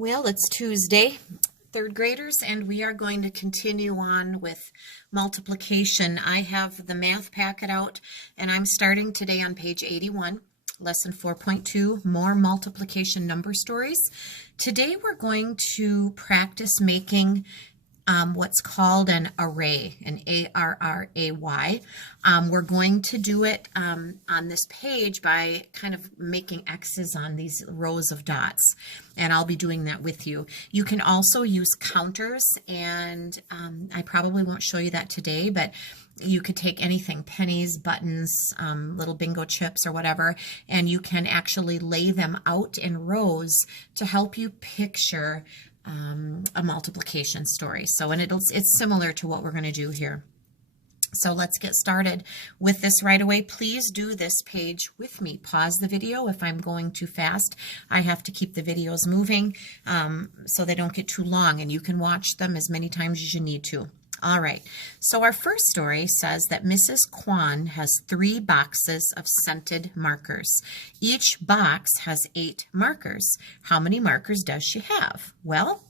Well, it's Tuesday, third graders, and we are going to continue on with multiplication. I have the math packet out, and I'm starting today on page 81, lesson 4.2, more multiplication number stories. Today we're going to practice making what's called an array, an A-R-R-A-Y. We're going to do it on this page by kind of making X's on these rows of dots, and I'll be doing that with you. You can also use counters, and I probably won't show you that today, but you could take anything, pennies, buttons, little bingo chips or whatever, and you can actually lay them out in rows to help you picture a multiplication story. So, and it's similar to what we're going to do here. So let's get started with this right away. Please do this page with me. Pause the video if I'm going too fast. I have to keep the videos moving so they don't get too long, and you can watch them as many times as you need to. All right, so our first story says that Mrs. Kwan has 3 boxes of scented markers. Each box has 8 markers. How many markers does she have? Well,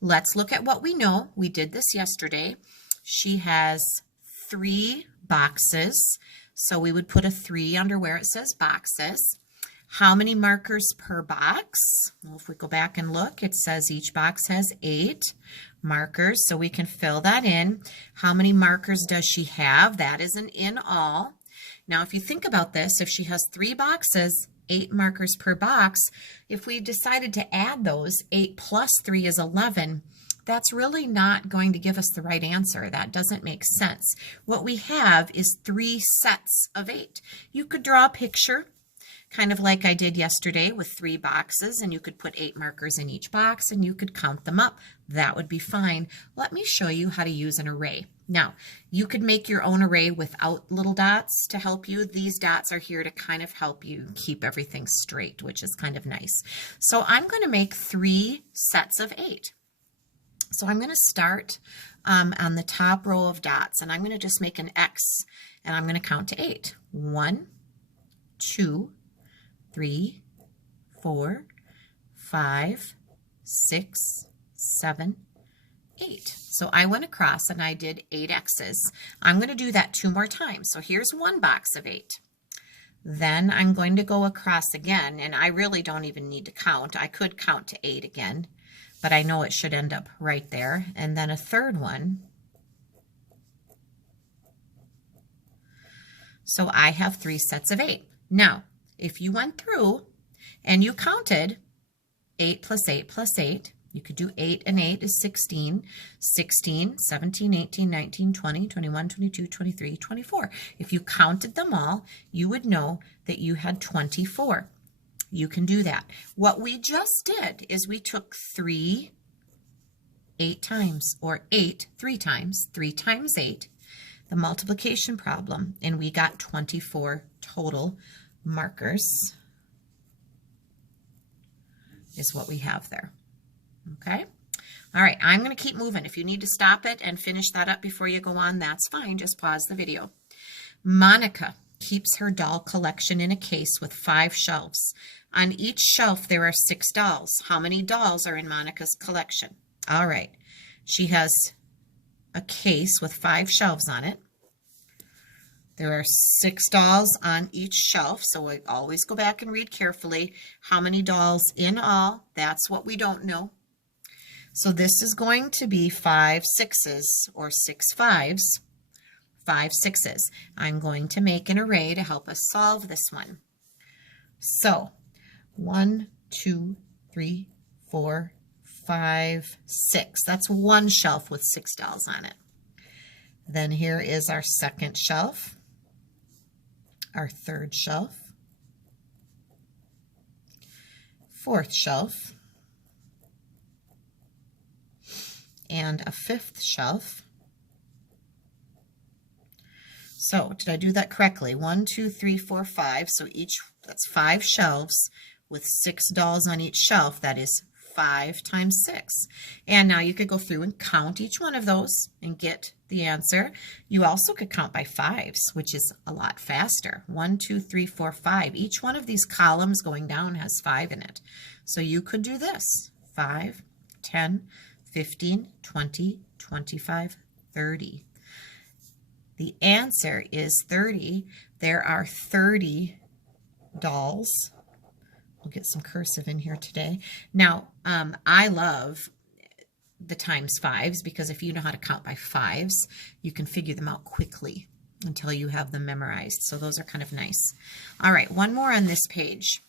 let's look at what we know. We did this yesterday. She has 3 boxes, so we would put a 3 under where it says boxes. How many markers per box? Well, if we go back and look, it says each box has 8 markers, so we can fill that in. How many markers does she have? That is an in all. Now, if you think about this, if she has 3 boxes, 8 markers per box, if we decided to add those, 8 plus 3 is 11, that's really not going to give us the right answer. That doesn't make sense. What we have is 3 sets of 8. You could draw a picture, kind of like I did yesterday with 3 boxes, and you could put 8 markers in each box and you could count them up. That would be fine. Let me show you how to use an array. Now, you could make your own array without little dots to help you. These dots are here to kind of help you keep everything straight, which is kind of nice. So I'm going to make 3 sets of 8. So I'm going to start on the top row of dots, and I'm going to just make an X, and I'm going to count to 8. 1, 2, 3, 4, 5, 6, 7, 8. So I went across and I did 8 X's. I'm going to do that 2 more times. So here's 1 box of 8. Then I'm going to go across again, and I really don't even need to count. I could count to 8 again, but I know it should end up right there. And then a third one. So I have 3 sets of 8. Now, if you went through and you counted 8 plus 8 plus 8, you could do 8 and 8 is 16, 16, 17, 18, 19, 20, 21, 22, 23, 24. If you counted them all, you would know that you had 24. You can do that. What we just did is we took 3 8 times, or 8 3 times, 3 times 8, the multiplication problem, and we got 24 total markers is what we have there. Okay? All right, I'm going to keep moving. If you need to stop it and finish that up before you go on, that's fine. Just pause the video. Monica keeps her doll collection in a case with 5 shelves. On each shelf, there are 6 dolls. How many dolls are in Monica's collection? All right, she has a case with 5 shelves on it. There are 6 dolls on each shelf, so we always go back and read carefully. How many dolls in all? That's what we don't know. So this is going to be 5 6s, or 6 5s, 5 6s. I'm going to make an array to help us solve this one. So 1, 2, 3, 4, 5, 6. That's 1 shelf with 6 dolls on it. Then here is our second shelf, our third shelf, fourth shelf, and a 5th shelf. So did I do that correctly? 1, 2, 3, 4, 5. So that's 5 shelves with 6 dolls on each shelf. That is 5 times 6. And now you could go through and count each one of those and get the answer. You also could count by 5s, which is a lot faster. 1, 2, 3, 4, 5. Each one of these columns going down has 5 in it. So you could do this. 5, 10, 15, 20, 25, 30. The answer is 30. There are 30 dolls. We'll get some cursive in here today. Now, I love the times fives because if you know how to count by fives, you can figure them out quickly until you have them memorized. So those are kind of nice. All right, one more on this page.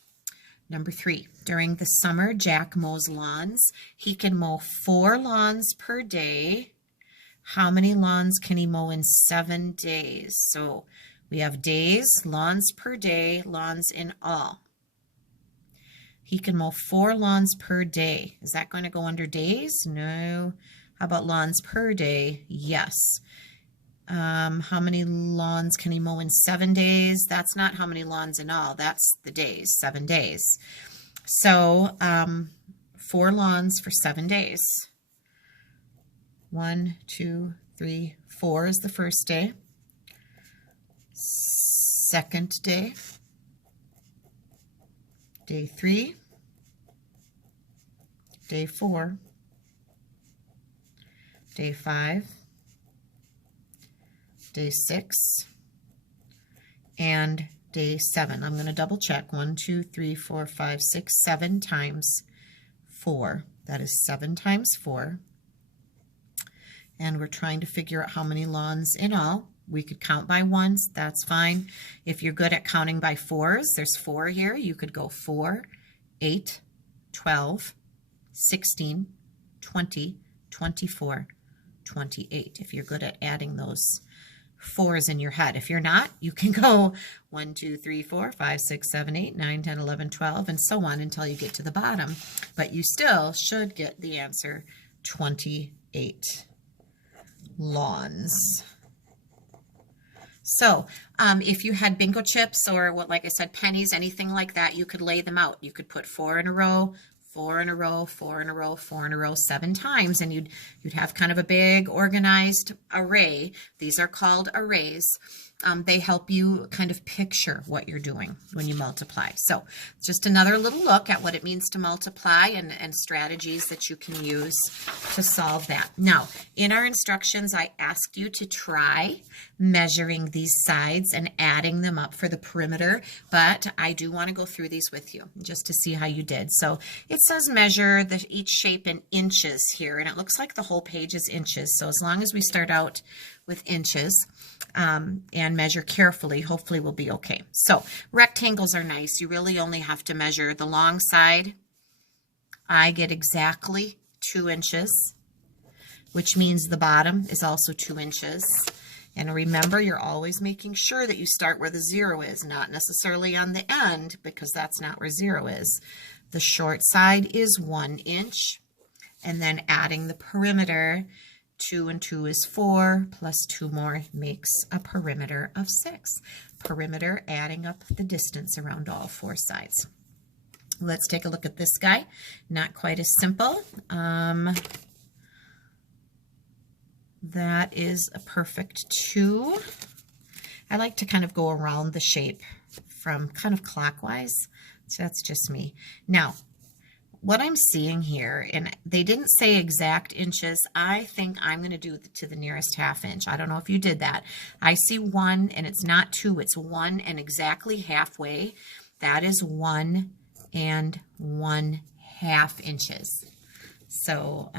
Number 3, during the summer, Jack mows lawns. He can mow 4 lawns per day. How many lawns can he mow in 7 days? So we have days, lawns per day, lawns in all. He can mow 4 lawns per day. Is that going to go under days? No. How about lawns per day? Yes. How many lawns can he mow in 7 days? That's not how many lawns in all. That's the days, 7 days. So 4 lawns for 7 days. 1, 2, 3, 4 is the first day. Second day. Day 3, day 4, day 5, day 6, and day 7. I'm going to double check. 1, 2, 3, 4, 5, 6, 7 times 4. That is 7 times 4. And we're trying to figure out how many lawns in all. We could count by ones, that's fine. If you're good at counting by fours, there's 4 here. You could go 4, 8, 12, 16, 20, 24, 28. If you're good at adding those 4s in your head. If you're not, you can go 1, 2, 3, 4, 5, 6, 7, 8, 9, 10, 11, 12, and so on until you get to the bottom. But you still should get the answer 28 lawns. So if you had bingo chips or what, like I said, pennies, anything like that, you could lay them out. You could put 4 in a row, 4 in a row, 4 in a row, 4 in a row, 7 times, and you'd have kind of a big organized array. These are called arrays. They help you kind of picture what you're doing when you multiply. So just another little look at what it means to multiply and strategies that you can use to solve that. Now, in our instructions, I asked you to try measuring these sides and adding them up for the perimeter, but I do want to go through these with you just to see how you did. So it says measure each shape in inches here, and it looks like the whole page is inches. So as long as we start out with inches and measure carefully, hopefully we'll be okay. So rectangles are nice. You really only have to measure the long side. I get exactly 2 inches, which means the bottom is also 2 inches. And remember, you're always making sure that you start where the 0 is, not necessarily on the end, because that's not where 0 is. The short side is 1 inch, and then adding the perimeter, 2 and 2 is 4, plus 2 more makes a perimeter of 6. Perimeter adding up the distance around all 4 sides. Let's take a look at this guy. Not quite as simple. That is a perfect 2. I like to kind of go around the shape from kind of clockwise. So that's just me. Now, what I'm seeing here, and they didn't say exact inches, I think I'm going to do it to the nearest half inch. I don't know if you did that. I see 1, and it's not 2, it's 1 and exactly halfway. That is 1 and 1/2 inches. So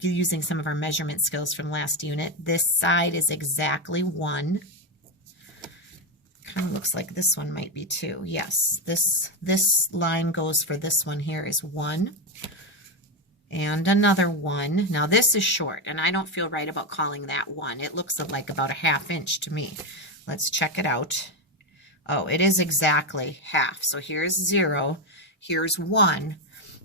using some of our measurement skills from last unit, this side is exactly 1. Kind of looks like this one might be 2. Yes, this line goes for this one here is 1 and another 1. Now this is short, and I don't feel right about calling that 1. It looks like about a half inch to me. Let's check it out. Oh, it is exactly half. So here's 0, here's 1.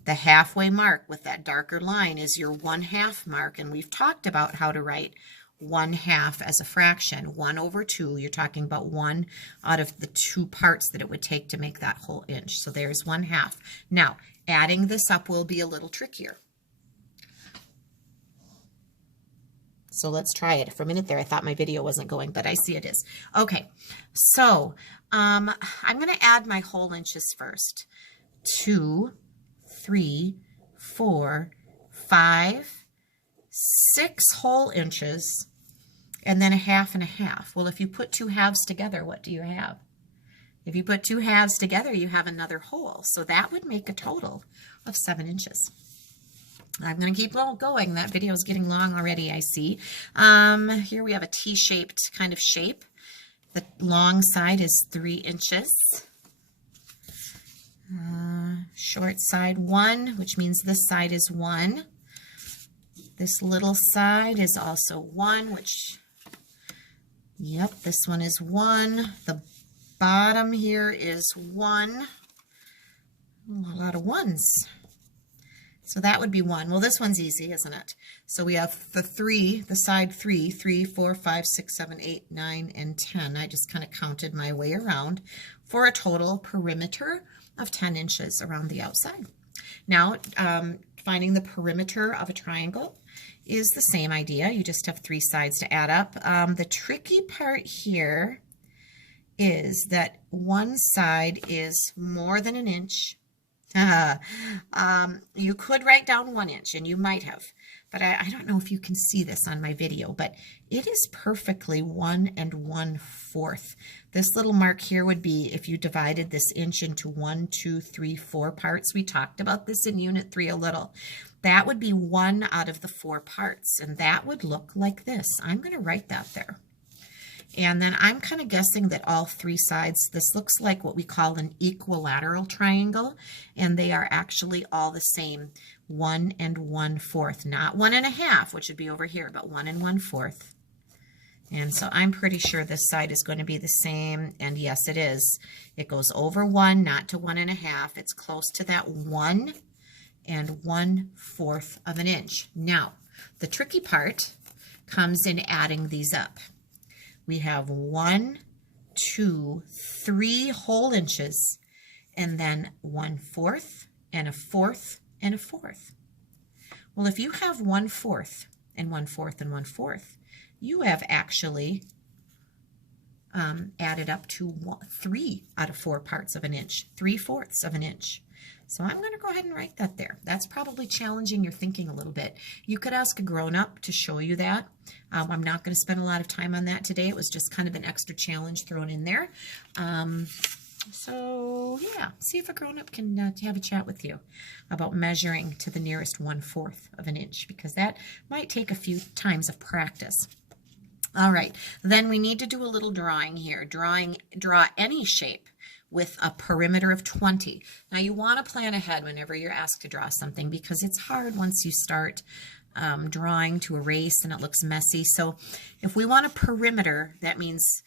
The halfway mark with that darker line is your 1/2 mark, and we've talked about how to write 1/2 as a fraction. 1 over 2, you're talking about 1 out of the 2 parts that it would take to make that whole inch. So there's 1/2. Now, adding this up will be a little trickier. So let's try it. For a minute there, I thought my video wasn't going, but I see it is. Okay, so I'm going to add my whole inches first. 2 3, 4, 5, 6 whole inches, and then a half and a half. Well, if you put 2 halves together, what do you have? If you put 2 halves together, you have another whole. So that would make a total of 7 inches. I'm going to keep going. That video is getting long already, I see. Here we have a T-shaped kind of shape. The long side is 3 inches. Short side 1, which means this side is 1. This little side is also 1, which, yep, this one is 1. The bottom here is 1. A lot of ones. So that would be 1. Well, this one's easy, isn't it? So we have the side 3, 3, 4, 5, 6, 7, 8, 9, and 10. I just kind of counted my way around for a total perimeter of 10 inches around the outside. Now, finding the perimeter of a triangle is the same idea. You just have 3 sides to add up. The tricky part here is that one side is more than an inch. You could write down 1 inch, and you might have, but I don't know if you can see this on my video, but it is perfectly 1 1/4. This little mark here would be if you divided this inch into 1, 2, 3, 4 parts. We talked about this in Unit 3 a little. That would be 1 out of the 4 parts, and that would look like this. I'm going to write that there. And then I'm kind of guessing that all 3 sides, this looks like what we call an equilateral triangle, and they are actually all the same, 1 1/4, not 1 1/2, which would be over here, but 1 1/4. And so I'm pretty sure this side is going to be the same, and yes, it is. It goes over 1, not to 1 1/2. It's close to that 1 1/4 of an inch. Now, the tricky part comes in adding these up. We have 1, 2, 3 whole inches, and then 1/4 and a 1/4 and a 1/4. Well, if you have 1/4 and 1/4 and 1/4, you have actually added up to 3 out of 4 parts of an inch, 3/4 of an inch. So I'm going to go ahead and write that there. That's probably challenging your thinking a little bit. You could ask a grown-up to show you that. I'm not going to spend a lot of time on that today. It was just kind of an extra challenge thrown in there. So yeah, see if a grown-up can have a chat with you about measuring to the nearest 1/4 of an inch, because that might take a few times of practice. All right, then we need to do a little drawing here. Draw any shape with a perimeter of 20. Now you want to plan ahead whenever you're asked to draw something, because it's hard once you start drawing to erase and it looks messy. So if we want a perimeter, that means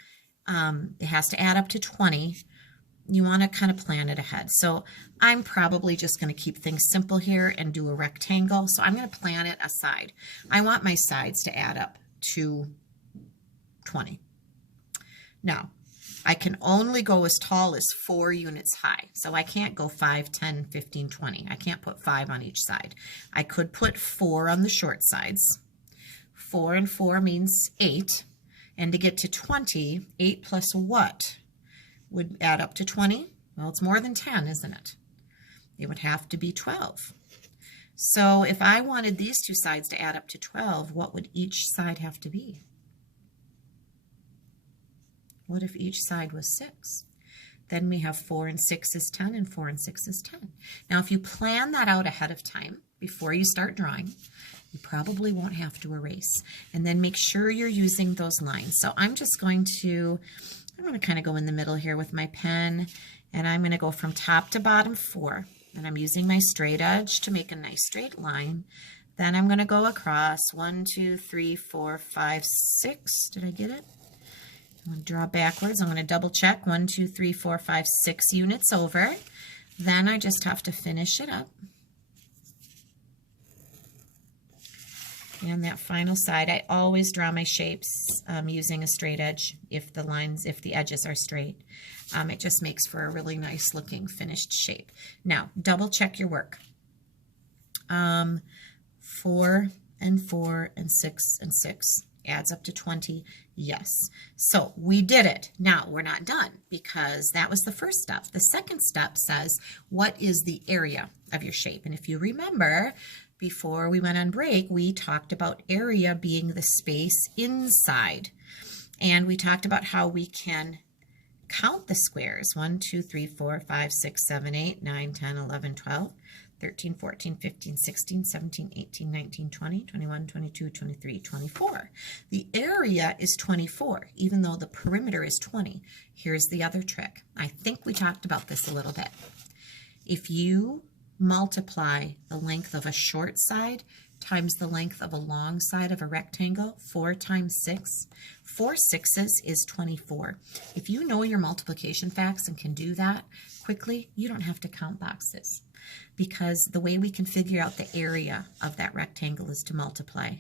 it has to add up to 20. You want to kind of plan it ahead. So I'm probably just going to keep things simple here and do a rectangle. So I'm going to plan it aside. I want my sides to add up to 20. Now, I can only go as tall as 4 units high. So I can't go 5, 10, 15, 20. I can't put 5 on each side. I could put 4 on the short sides. 4 and 4 means 8. And to get to 20, 8 plus what would add up to 20? Well, it's more than 10, isn't it? It would have to be 12. So if I wanted these 2 sides to add up to 12, what would each side have to be? What if each side was 6? Then we have 4 and 6 is 10, and 4 and 6 is 10. Now, if you plan that out ahead of time, before you start drawing, you probably won't have to erase. And then make sure you're using those lines. So I'm going to kind of go in the middle here with my pen, and I'm going to go from top to bottom 4. And I'm using my straight edge to make a nice straight line. Then I'm going to go across 1, 2, 3, 4, 5, 6. Did I get it? I'm going to draw backwards. I'm going to double check 1, 2, 3, 4, 5, 6 units over. Then I just have to finish it up. And that final side, I always draw my shapes using a straight edge if the edges are straight. It just makes for a really nice looking finished shape. Now, double check your work. 4 and 4 and 6 and 6. Adds up to 20? Yes. So we did it. Now we're not done because that was the first step. The second step says, what is the area of your shape? And if you remember, before we went on break, we talked about area being the space inside. And we talked about how we can count the squares. 1, 2, 3, 4, 5, 6, 7, 8, 9, 10, 11, 12. 13, 14, 15, 16, 17, 18, 19, 20, 21, 22, 23, 24. The area is 24, even though the perimeter is 20. Here's the other trick. I think we talked about this a little bit. If you multiply the length of a short side times the length of a long side of a rectangle, 4 times 6, 4 sixes is 24. If you know your multiplication facts and can do that quickly, you don't have to count boxes, because the way we can figure out the area of that rectangle is to multiply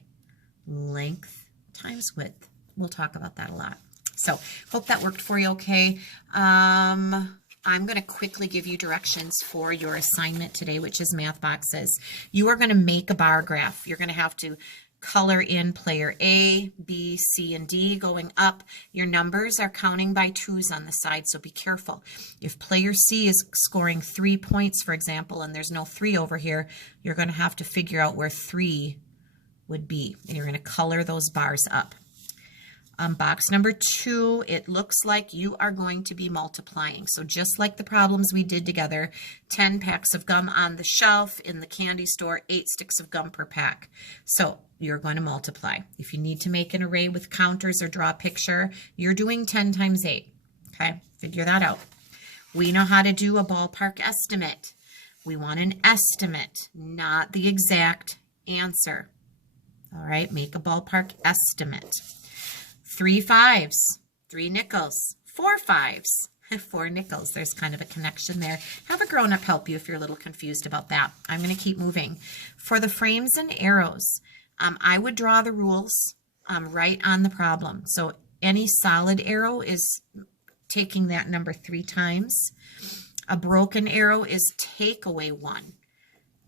length times width. We'll talk about that a lot. So hope that worked for you okay. I'm going to quickly give you directions for your assignment today, which is math boxes. You are going to make a bar graph. You're going to have to color in player A, B, C, and D going up. Your numbers are counting by 2s on the side, so be careful. If player C is scoring 3 points, for example, and there's no 3 over here, you're going to have to figure out where 3 would be. And you're going to color those bars up. Box number 2, it looks like you are going to be multiplying. So just like the problems we did together, 10 packs of gum on the shelf, in the candy store, 8 sticks of gum per pack. So you're going to multiply. If you need to make an array with counters or draw a picture, you're doing 10 times 8. Okay, figure that out. We know how to do a ballpark estimate. We want an estimate, not the exact answer. All right, make a ballpark estimate. 3 5s, 3 nickels, 4 5s, 4 nickels. There's kind of a connection there. Have a grown-up help you if you're a little confused about that. I'm going to keep moving. For the frames and arrows, I would draw the rules right on the problem. So any solid arrow is taking that number 3 times. A broken arrow is take away 1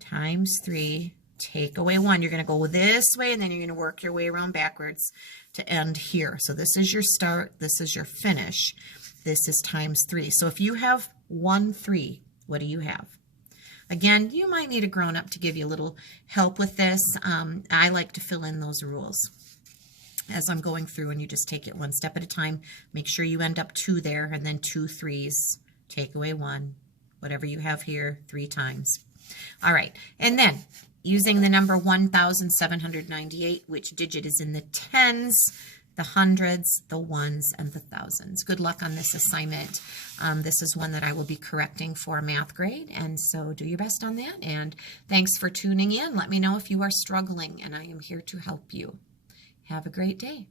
times 3. Take away 1. You're going to go this way, and then you're going to work your way around backwards to end here. So this is your start. This is your finish. This is times 3. So if you have 1 3, what do you have? Again, you might need a grown-up to give you a little help with this. I like to fill in those rules as I'm going through, and you just take it one step at a time. Make sure you end up 2 there, and then 2 3s. Take away 1. Whatever you have here, 3 times. All right, and then using the number 1,798, which digit is in the tens, the hundreds, the ones, and the thousands. Good luck on this assignment. This is one that I will be correcting for math grade, and so do your best on that. And thanks for tuning in. Let me know if you are struggling, and I am here to help you. Have a great day.